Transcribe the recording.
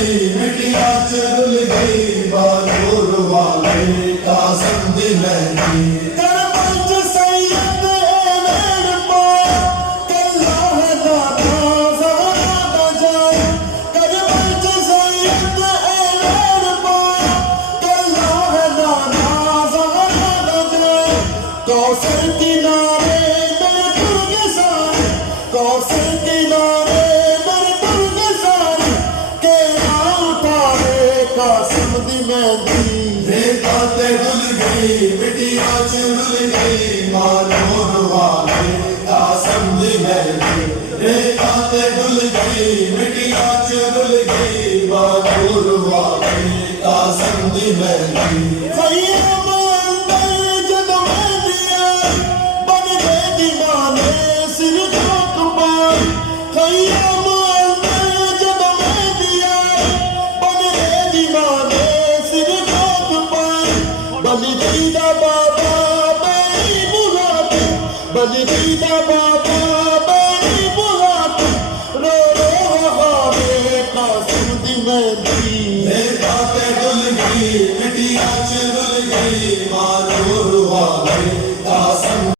गई मिटिया चुल गई बानूर वाले कासम दी मेहंदी कौसर किनारे मेरे दुर्ग सारे कौसर किनारे मेरे दुर्ग सारे के उठावे कासम दी मेहंदी रेता ते डुल गई मिटिया चुल गई बानूर वाले कासम दी मेहंदी रेता ते डुल गई मिटिया चुल गई बानूर वाले कासम दी मेहंदी बलिदा बाबा बेड़ी बुलाते बलिदा बाबा बेड़ी बुलाते रो रो हमारे कासम दी मेहंदी रेता ते डुल गई मिटिया चुल गई बानूर वाले कासम